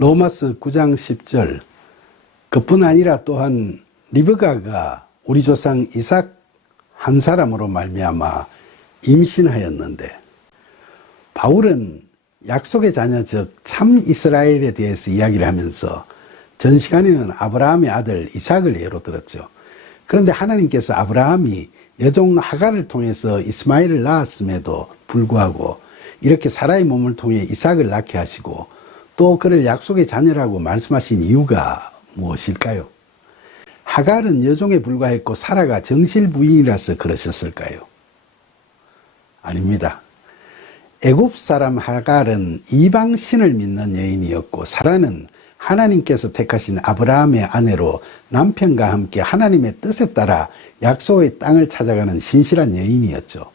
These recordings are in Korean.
로마서 9장 10절. 그뿐 아니라 또한 리브가가 우리 조상 이삭 한 사람으로 말미암아 임신하였는데, 바울은 약속의 자녀 즉 참 이스라엘에 대해서 이야기를 하면서 전 시간에는 아브라함의 아들 이삭을 예로 들었죠. 그런데 하나님께서 아브라함이 여종 하갈을 통해서 이스마엘을 낳았음에도 불구하고 이렇게 사라의 몸을 통해 이삭을 낳게 하시고 또 그를 약속의 자녀라고 말씀하신 이유가 무엇일까요? 하갈은 여종에 불과했고 사라가 정실 부인이라서 그러셨을까요? 아닙니다. 애굽 사람 하갈은 이방 신을 믿는 여인이었고, 사라는 하나님께서 택하신 아브라함의 아내로 남편과 함께 하나님의 뜻에 따라 약속의 땅을 찾아가는 신실한 여인이었죠.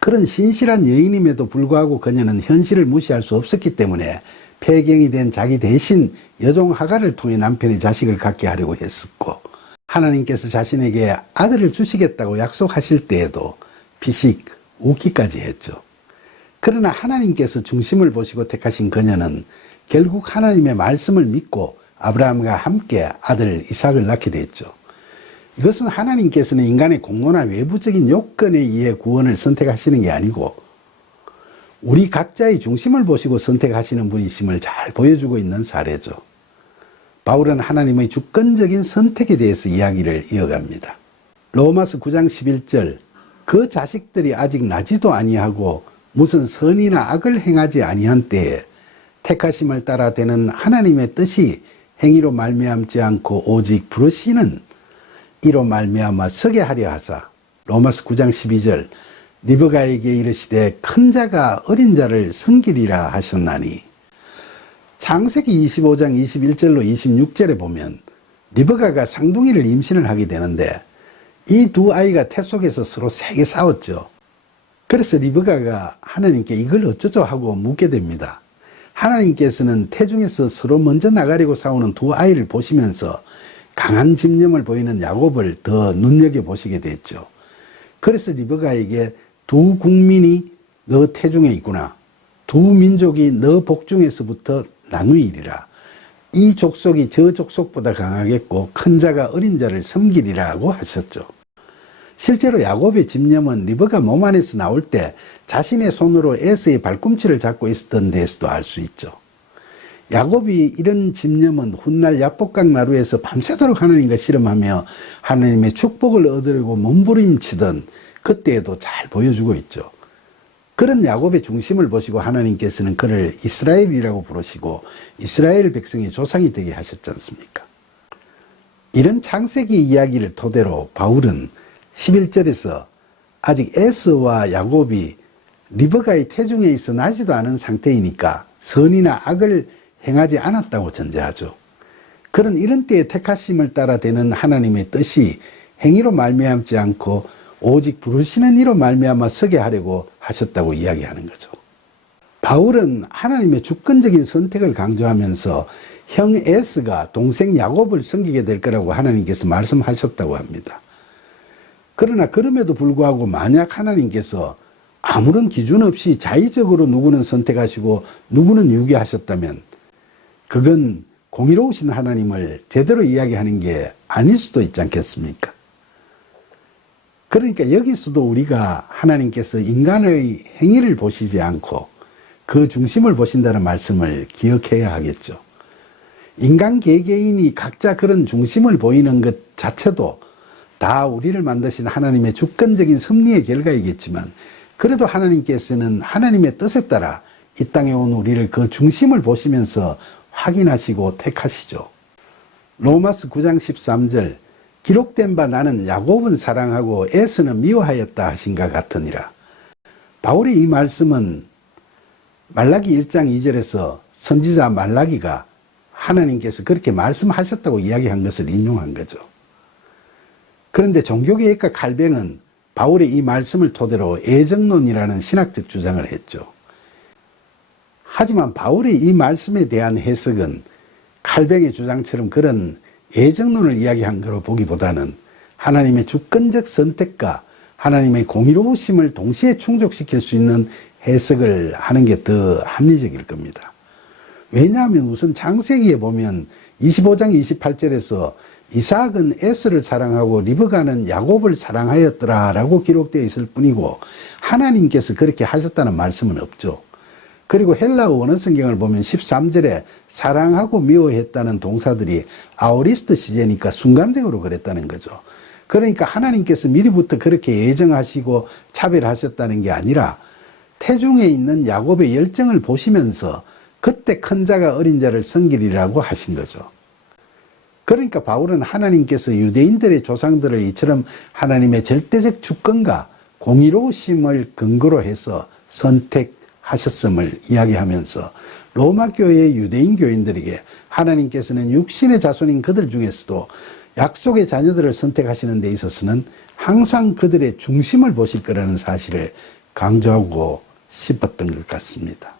그런 신실한 여인임에도 불구하고 그녀는 현실을 무시할 수 없었기 때문에 폐경이 된 자기 대신 여종 하갈을 통해 남편의 자식을 갖게 하려고 했었고, 하나님께서 자신에게 아들을 주시겠다고 약속하실 때에도 비식 웃기까지 했죠. 그러나 하나님께서 중심을 보시고 택하신 그녀는 결국 하나님의 말씀을 믿고 아브라함과 함께 아들 이삭을 낳게 됐죠. 이것은 하나님께서는 인간의 공로나 외부적인 요건에 의해 구원을 선택하시는 게 아니고 우리 각자의 중심을 보시고 선택하시는 분이심을 잘 보여주고 있는 사례죠. 바울은 하나님의 주권적인 선택에 대해서 이야기를 이어갑니다. 로마서 9장 11절. 그 자식들이 아직 나지도 아니하고 무슨 선이나 악을 행하지 아니한 때에 택하심을 따라 되는 하나님의 뜻이 행위로 말미암지 않고 오직 부르시는 이로 말미암아 서게 하려 하사. 로마서 9장 12절. 리브가에게 이르시되 큰 자가 어린 자를 섬기리라 하셨나니. 창세기 25장 21절로 26절에 보면 리브가가 쌍둥이를 임신을 하게 되는데 이 두 아이가 태 속에서 서로 세게 싸웠죠. 그래서 리브가가 하나님께 이걸 어쩌죠 하고 묻게 됩니다. 하나님께서는 태중에서 서로 먼저 나가려고 싸우는 두 아이를 보시면서 강한 집념을 보이는 야곱을 더 눈여겨보시게 됐죠. 그래서 리브가에게 두 국민이 너 태중에 있구나. 두 민족이 너 복중에서부터 나누이리라. 이 족속이 저 족속보다 강하겠고 큰 자가 어린 자를 섬기리라고 하셨죠. 실제로 야곱의 집념은 리브가 몸 안에서 나올 때 자신의 손으로 에서의 발꿈치를 잡고 있었던 데에서도 알 수 있죠. 야곱이 이런 집념은 훗날 야복강 나루에서 밤새도록 하나님과 씨름하며 하나님의 축복을 얻으려고 몸부림치던 그때에도 잘 보여주고 있죠. 그런 야곱의 중심을 보시고 하나님께서는 그를 이스라엘이라고 부르시고 이스라엘 백성의 조상이 되게 하셨지 않습니까? 이런 창세기 이야기를 토대로 바울은 11절에서 아직 에서와 야곱이 리브가의 태중에 있어 나지도 않은 상태이니까 선이나 악을 행하지 않았다고 전제하죠. 그런 이런 때에 택하심을 따라 되는 하나님의 뜻이 행위로 말미암지 않고 오직 부르시는 이로 말미암아 서게 하려고 하셨다고 이야기하는 거죠. 바울은 하나님의 주권적인 선택을 강조하면서 형 에스가 동생 야곱을 섬기게 될 거라고 하나님께서 말씀하셨다고 합니다. 그러나 그럼에도 불구하고 만약 하나님께서 아무런 기준 없이 자의적으로 누구는 선택하시고 누구는 유기하셨다면 그건 공의로우신 하나님을 제대로 이야기하는 게 아닐 수도 있지 않겠습니까? 그러니까 여기서도 우리가 하나님께서 인간의 행위를 보시지 않고 그 중심을 보신다는 말씀을 기억해야 하겠죠. 인간 개개인이 각자 그런 중심을 보이는 것 자체도 다 우리를 만드신 하나님의 주권적인 섭리의 결과이겠지만 그래도 하나님께서는 하나님의 뜻에 따라 이 땅에 온 우리를 그 중심을 보시면서 확인하시고 택하시죠. 로마서 9장 13절. 기록된 바 나는 야곱은 사랑하고 에서는 미워하였다 하신가 같으니라. 바울의 이 말씀은 말라기 1장 2절에서 선지자 말라기가 하나님께서 그렇게 말씀하셨다고 이야기한 것을 인용한 거죠. 그런데 종교개혁가 칼뱅은 바울의 이 말씀을 토대로 애정론이라는 신학적 주장을 했죠. 하지만 바울의 이 말씀에 대한 해석은 칼뱅의 주장처럼 그런 애정론을 이야기한 거로 보기보다는 하나님의 주권적 선택과 하나님의 공의로우심을 동시에 충족시킬 수 있는 해석을 하는 게 더 합리적일 겁니다. 왜냐하면 우선 창세기에 보면 25장 28절에서 이삭은 에서를 사랑하고 리브가는 야곱을 사랑하였더라 라고 기록되어 있을 뿐이고 하나님께서 그렇게 하셨다는 말씀은 없죠. 그리고 헬라어 원어 성경을 보면 13절에 사랑하고 미워했다는 동사들이 아오리스트 시제니까 순간적으로 그랬다는 거죠. 그러니까 하나님께서 미리부터 그렇게 예정하시고 차별하셨다는 게 아니라 태중에 있는 야곱의 열정을 보시면서 그때 큰 자가 어린 자를 섬기리라고 하신 거죠. 그러니까 바울은 하나님께서 유대인들의 조상들을 이처럼 하나님의 절대적 주권과 공의로우심을 근거로 해서 선택하셨음을 이야기하면서 로마 교회의 유대인 교인들에게 하나님께서는 육신의 자손인 그들 중에서도 약속의 자녀들을 선택하시는 데 있어서는 항상 그들의 중심을 보실 거라는 사실을 강조하고 싶었던 것 같습니다.